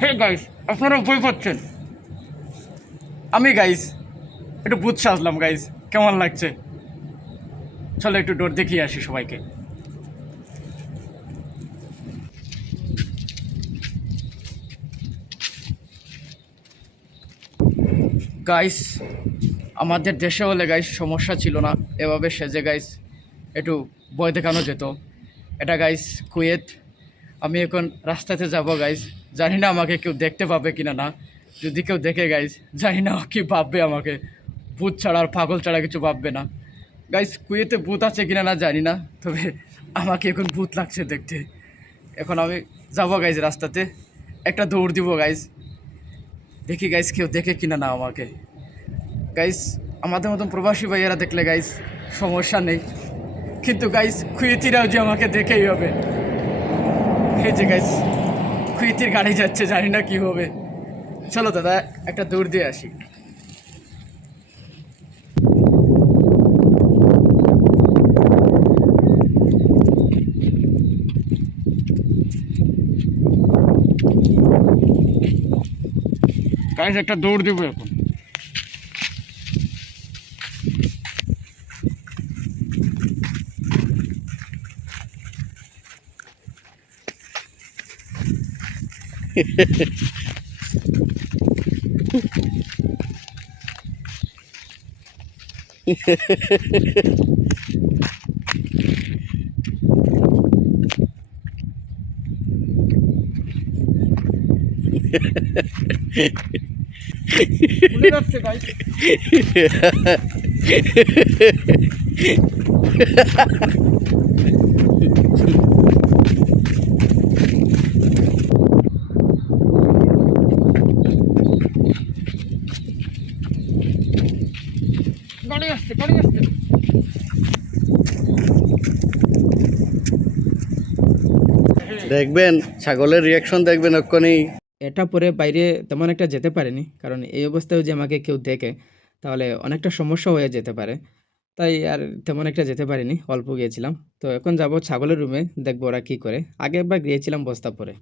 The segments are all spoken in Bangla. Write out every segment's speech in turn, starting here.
হে গাইস, আপনারা বই পাচ্ছেন, আমি গাইস একটু ভূত সাজলাম গাইস। কেমন লাগছে? চলো একটু ডোর দেখিয়ে আসি সবাইকে। গাইস, আমাদের দেশে হলে গাইস সমস্যা ছিল না, এভাবে সেজে গাইস একটু ভয় দেখানো যেত। এটা গাইস কুয়েত। আমি এখন রাস্তাতে যাব গাইস, জানি না আমাকে কেউ দেখতে পাবে কিনা না। যদি কেউ দেখে গাইস, জানি না কি ভাববে আমাকে। ভূত ছাড়া আর পাগল ছাড়া কিছু ভাববে না গাইস। কুয়েতে ভূত আছে কিনা না জানি না, তবে আমাকে এখন ভূত লাগছে দেখতে। এখন আমি যাবো গাইস রাস্তাতে, একটা দৌড় দিব গাইস, দেখি গাইস কেউ দেখে কিনা না আমাকে। গাইস, আমাদের মতন প্রবাসী ভাইয়েরা দেখলে গাইস সমস্যা নেই, কিন্তু গাইস কুয়েতিরাও যে আমাকে দেখেই হবে। এই যে গাইস কুয়েতির গাড়ি যাচ্ছে, জানি না কি হবে। চলো দাদা একটা দৌড় দিয়ে আসি। গাইস একটা দৌড় দিব এখন। ভুলে যাচ্ছে গাইস। গাড়ি আসছে, গাড়ি আসছে। দেখবেন ছাগলের রিয়াকশন দেখবেন এক্ষুনি। এটা পরে বাইরে তেমন একটা যেতে পারেনি, কারণ এই অবস্থায় যে আমাকে কেউ দেখে তাহলে অনেকটা সমস্যা হয়ে যেতে পারে। তাই আর তেমন একটা যেতে পারিনি, অল্প গিয়েছিলাম। তো এখন যাব ছাগলের রুমে, দেখবো ওরা কী করে। আগে একবার গিয়েছিলাম বস্তা পরে।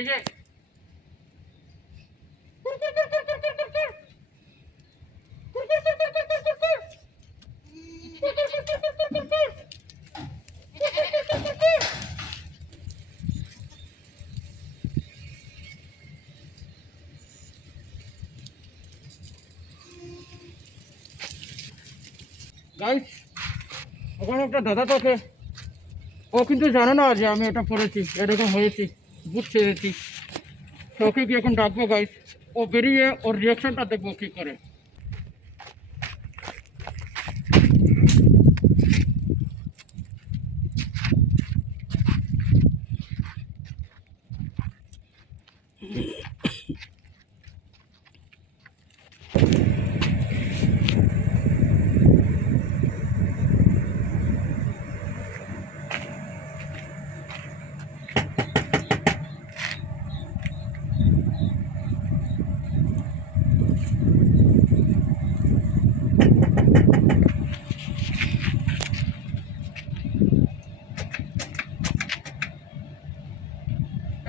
এই যে গাইস, ওখানে একটা দাদা থাকে, ও কিন্তু জানে না যে আমি এটা পড়েছি, এরকম হয়েছি, বুঝ ছেড়েছি। তো ওকে কি এখন ডাকবো গাইস, ও বেরিয়ে ওর রিয়াকশনটা দেখবো কি করে।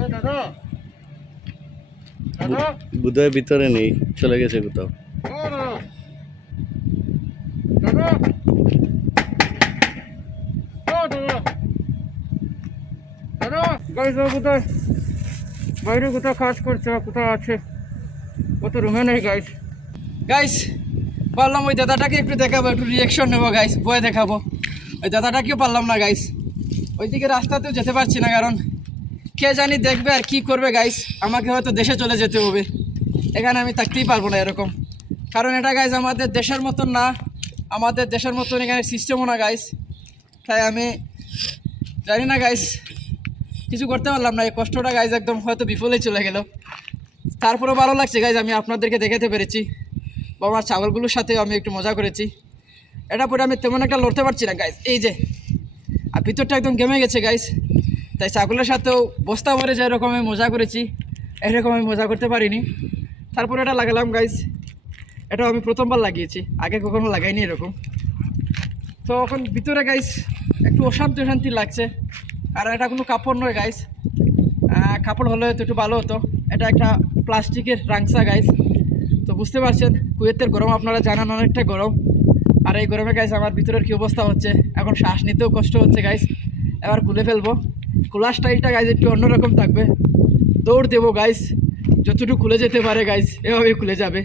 এই দাদা, দাদা, বোধহয় ভিতরে নেই, চলে গেছে কোথাও। ও দাদা, দাদা, ও দাদা, দাদা। গাইস ও কোথায়, বাইরে কোথাও কাজ করছে, কোথাও আছে, ও তো রুমে নেই গাইস। গাইস পারলাম ওই দাদাটাকে একটু দেখাবো, একটু রিয়াকশন নেবো গাইস, ভয় দেখাবো। ওই দাদাটাকেও পারলাম না গাইস, ওইদিকে রাস্তাতেও যেতে পারছি না, কারণ কে জানি দেখবে আর কি করবে গাইস। আমাকে হয়তো দেশে চলে যেতে হবে, এখানে আমি থাকতেই পারবো না এরকম। কারণ এটা গাইস আমাদের দেশের মতন না, আমাদের দেশের মতন এখানে সিস্টেমও না গাইস। তাই আমি জানি না গাইস, কিছু করতে পারলাম না। এই কষ্টটা গাইস একদম হয়তো বিফলেই চলে গেল। তারপরেও ভালো লাগছে গাইস, আমি আপনাদেরকে দেখাতে পেরেছি, বা আমার ছাগলগুলোর সাথেও আমি একটু মজা করেছি। এটা পরে আমি তেমন একটা লড়তে পারছি না গাইস, এই যে আর ভিতরটা একদম গেমে গেছে গাইস। তাই ছাগলের সাথেও বস্তা ভরে যে এরকম আমি মজা করেছি, এরকম আমি মজা করতে পারিনি। তারপরে এটা লাগালাম গাইস, এটা আমি প্রথমবার লাগিয়েছি, আগে কখনো লাগাইনি এরকম। তো এখন ভিতরে গাইস একটু অশান্তি অশান্তি লাগছে, আর এটা কোনো কাপড় নয় গাইস, কাপড় হলে তো একটু ভালো হতো। এটা একটা প্লাস্টিকের রাংসা গাইস। তো বুঝতে পারছেন কুয়েতের গরম আপনারা জানান, অনেকটা গরম। আর এই গরমে গাইস আমার ভিতরের কী অবস্থা হচ্ছে, এখন শ্বাস নিতেও কষ্ট হচ্ছে গাইস। এবার খুলে ফেলবো। খোলার স্টাইলটা গাইস একটু অন্যরকম থাকবে। দৌড় দেবো গাইস, যতটুকু খুলে যেতে পারে গাইস এভাবেই খুলে যাবে।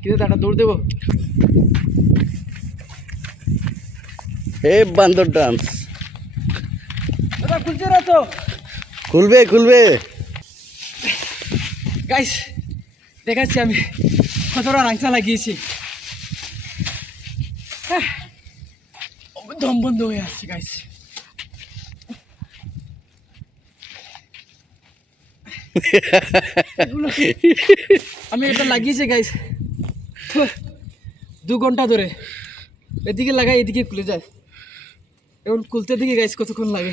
কিন্তু দাদা দৌড় দেবো। এ বান্দর ডান্স দাদা খুলছে না তো খুলবে খুলবে। গাইস, দেখাচ্ছি আমি কতটা রাংসা লাগিয়েছি। দম বন্ধ হয়ে আসছে গাইস। আমি এটা লাগিয়েছি গাইস 2 ঘন্টা ধরে, এদিকে লাগাই এদিকে খুলে যায়। এখন খুলতে দিকে গাইস কতক্ষণ লাগে,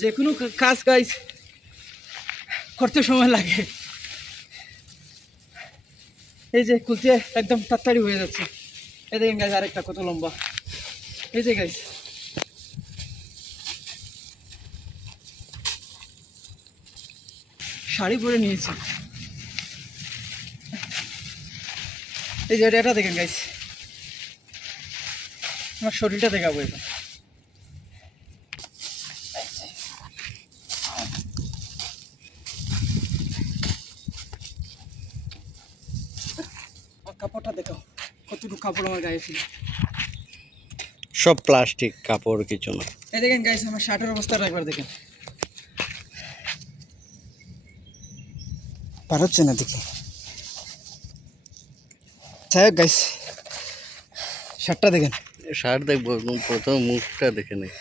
যে কোনো কাজ গাইস করতে সময় লাগে। এই যে খুলতে একদম তাড়াতাড়ি হয়ে যাচ্ছে। এই দেখেন গাইস আরেকটা কত লম্বা। এই যে গাইস শাড়ি পরে নিয়েছি। এই যে এটা দেখেন গাইস, আমার শরীরটা দেখাবো এটা। কাপড়টা দেখাও, কতটুকু কাপড় আমার গায়ে ছিল। সব প্লাস্টিক, কাপড় কিছু না। এই দেখেন গাইস আমার শার্টের অবস্থাটা একবার দেখেন, পার হচ্ছে না দেখে। যাই হোক গাইস, শার্টটা দেখেন। শার্ট দেখবো, প্রথম মুখটা দেখে নেই।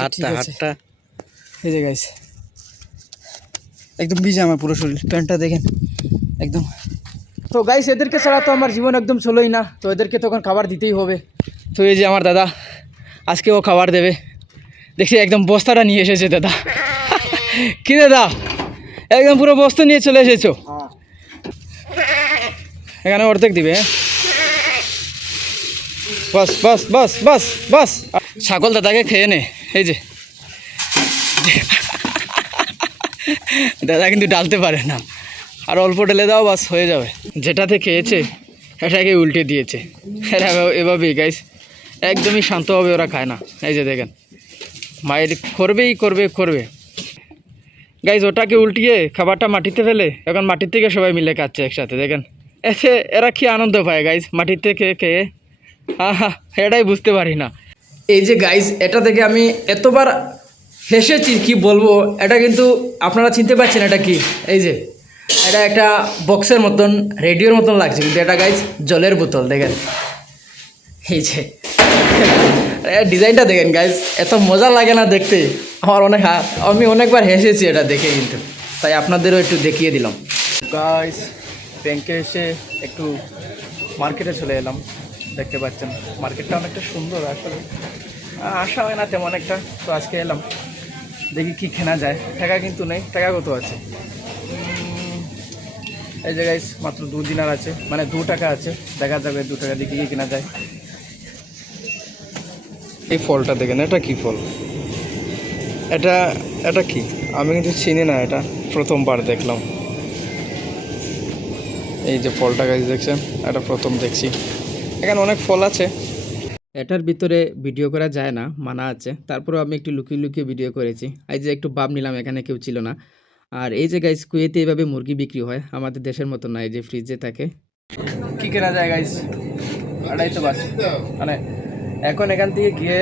হাতটা হাতটা এই যে গাইস একদম ভিজে আমার পুরো শরীর, প্যান্টটা দেখেন একদম। তো গাইস এদেরকে ছাড়া তো আমার জীবন একদম চলোই না, তো এদেরকে তখন খাবার দিতেই হবে। তো এই যে আমার দাদা আজকে ও খাবার দেবে, দেখছি একদম বস্তাটা নিয়ে এসেছে দাদা। কি দাদা একদম পুরো বস্তা নিয়ে চলে এসেছো? এখানে অর্ধেক দিবে। বাস বাস বাস বাস বাস। ছাগল দাদাকে খেয়ে নে। এই যে দাদা কিন্তু ডালতে পারে না, আর অল্প ঢেলে দাও বাস হয়ে যাবে। যেটাতে খেয়েছে সেটাকে উল্টে দিয়েছে। এরা এভাবেই গাইস একদমই শান্তভাবে ওরা খায় না। এই যে দেখেন মায়ের করবেই করবে করবে গাইস, ওটাকে উল্টিয়ে খাবারটা মাটিতে ফেলে এখন মাটির থেকে সবাই মিলে খাচ্ছে একসাথে। দেখেন এতে এরা কি আনন্দ পায় গাইস মাটির থেকে খেয়ে, এটাই বুঝতে পারি না। এই যে গাইস এটা থেকে আমি এতবার হেসেছি কি বলবো, এটা কিন্তু আপনারা চিনতে পারছেন এটা কি। এই যে এটা একটা বক্সের মতন, রেডিওর মতন লাগছে, কিন্তু এটা গাইস জলের বোতল। দেখেন এই যে ডিজাইনটা দেখেন গাইস, এত মজা লাগে না দেখতে। আমার আমি অনেকবার হেসেছি এটা দেখে, কিন্তু তাই আপনাদেরও একটু দেখিয়ে দিলাম। গাইস ব্যাংকে এসে একটু মার্কেটে চলে এলাম, দেখতে পাচ্ছেন মার্কেটটা অনেকটা সুন্দর। আসলে আসা হয় না তেমন একটা, তো আজকে এলাম দেখি কি কেনা যায়। টাকা কিন্তু নেই, টাকা কত আছে এই যে গাইস মাত্র 2 দিনার আছে, মানে 2 টাকা আছে। দেখা যাবে 2 টাকা দিয়ে কি কেনা যায়। এই ফলটা দেখেন, এটা কি ফল? এটা এটা কি আমি কিন্তু চিনি না, এটা প্রথমবার দেখলাম। এই যে ফলটা গাইস দেখছেন, এটা প্রথম দেখছি। এখানে অনেক ফল আছে। এটার ভিতরে ভিডিও করা যায় না, মানা আছে, তারপরেও আমি একটু লুকিয়ে লুকিয়ে ভিডিও করেছি। এই যে একটু ভাব নিলাম, এখানে কেউ ছিল না। আর এই যে গাইস কুয়েতে এইভাবে মুরগি বিক্রি হয়, আমাদের দেশের মতো না, এই যে ফ্রিজে থাকে। কি কেনা যায় গাইস? এটাই তো বাস, মানে এখন এখান থেকে গিয়ে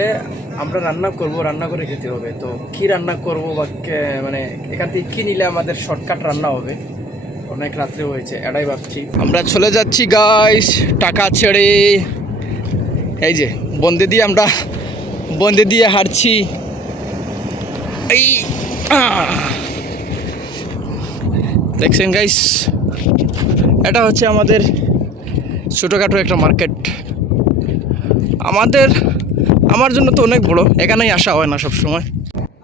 আমরা রান্না করব, রান্না করে খেতে হবে। তো কি রান্না করব বা মানে এখান থেকে কি নিলে আমাদের শর্টকাট রান্না হবে, অনেক রাত্রে হয়েছে, এটাই ভাবছি। আমরা চলে যাচ্ছি গাইস টাকা ছেড়ে। এই যে বন্দে দিয়ে হাঁটছি। এই দেখছেন গাইস, এটা হচ্ছে আমাদের ছোটোখাটো একটা মার্কেট। আমার জন্য তো অনেক বড়, এখানেই আসা হয় না সব সময়।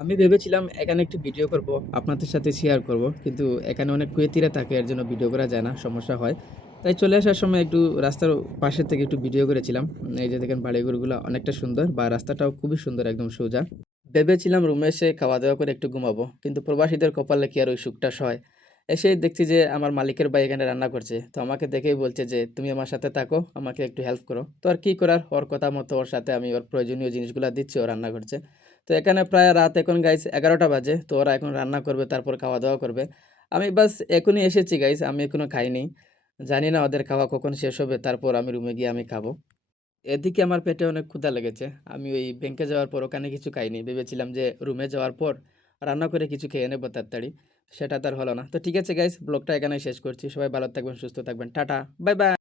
আমি ভেবেছিলাম এখানে একটু ভিডিও করব, আপনাদের সাথে শেয়ার করব, কিন্তু এখানে অনেক কুয়েতিরা থাকে, এর জন্য ভিডিও করা যায় না, সমস্যা হয়। তাই চলে আসার সময় একটু রাস্তার পাশে থেকে একটু ভিডিও করেছিলাম। এই যে দেখেন বাড়িঘরগুলো অনেকটা সুন্দর, বা রাস্তাটাও খুবই সুন্দর, একদম সোজা। ভেবেছিলাম রুমে এসে খাওয়া দাওয়া করে একটু ঘুমাবো, কিন্তু প্রবাসীদের কপালে কি আর ওই সুখটা সয়। এসেই দেখছি যে আমার মালিকের ভাই এখানে রান্না করছে, তো আমাকে দেখেই বলছে যে তুমি আমার সাথে থাকো, আমাকে একটু হেল্প করো। তো আর কি করার, ওর কথা মতো ওর সাথে আমি ওর প্রয়োজনীয় জিনিসগুলো দিচ্ছি, ও রান্না করছে। তো এখানে প্রায় রাত এখন গাইস 11টা বাজে, তো ওরা এখন রান্না করবে, তারপর খাওয়া দাওয়া করবে। আমি বাস এখনই এসেছি গাইস, আমি এখনো খাইনি। জানি না ওদের খাওয়া কখন শেষ হবে, তারপর আমি রুমে গিয়ে আমি খাবো। এদিকে আমার পেটে অনেক ক্ষুধা লেগেছে। আমি ওই ব্যাংকে যাওয়ার পর ওখানে কিছু খাইনি। ভেবেছিলাম যে রুমে যাওয়ার পর রান্না করে কিছু খেয়ে নেবো তাড়াতাড়ি। সেটা তো আর হলো না। তো ঠিক আছে গাইস, ব্লগটা এখানেই শেষ করছি। সবাই ভালো থাকবেন, সুস্থ থাকবেন। Tata, bye bye.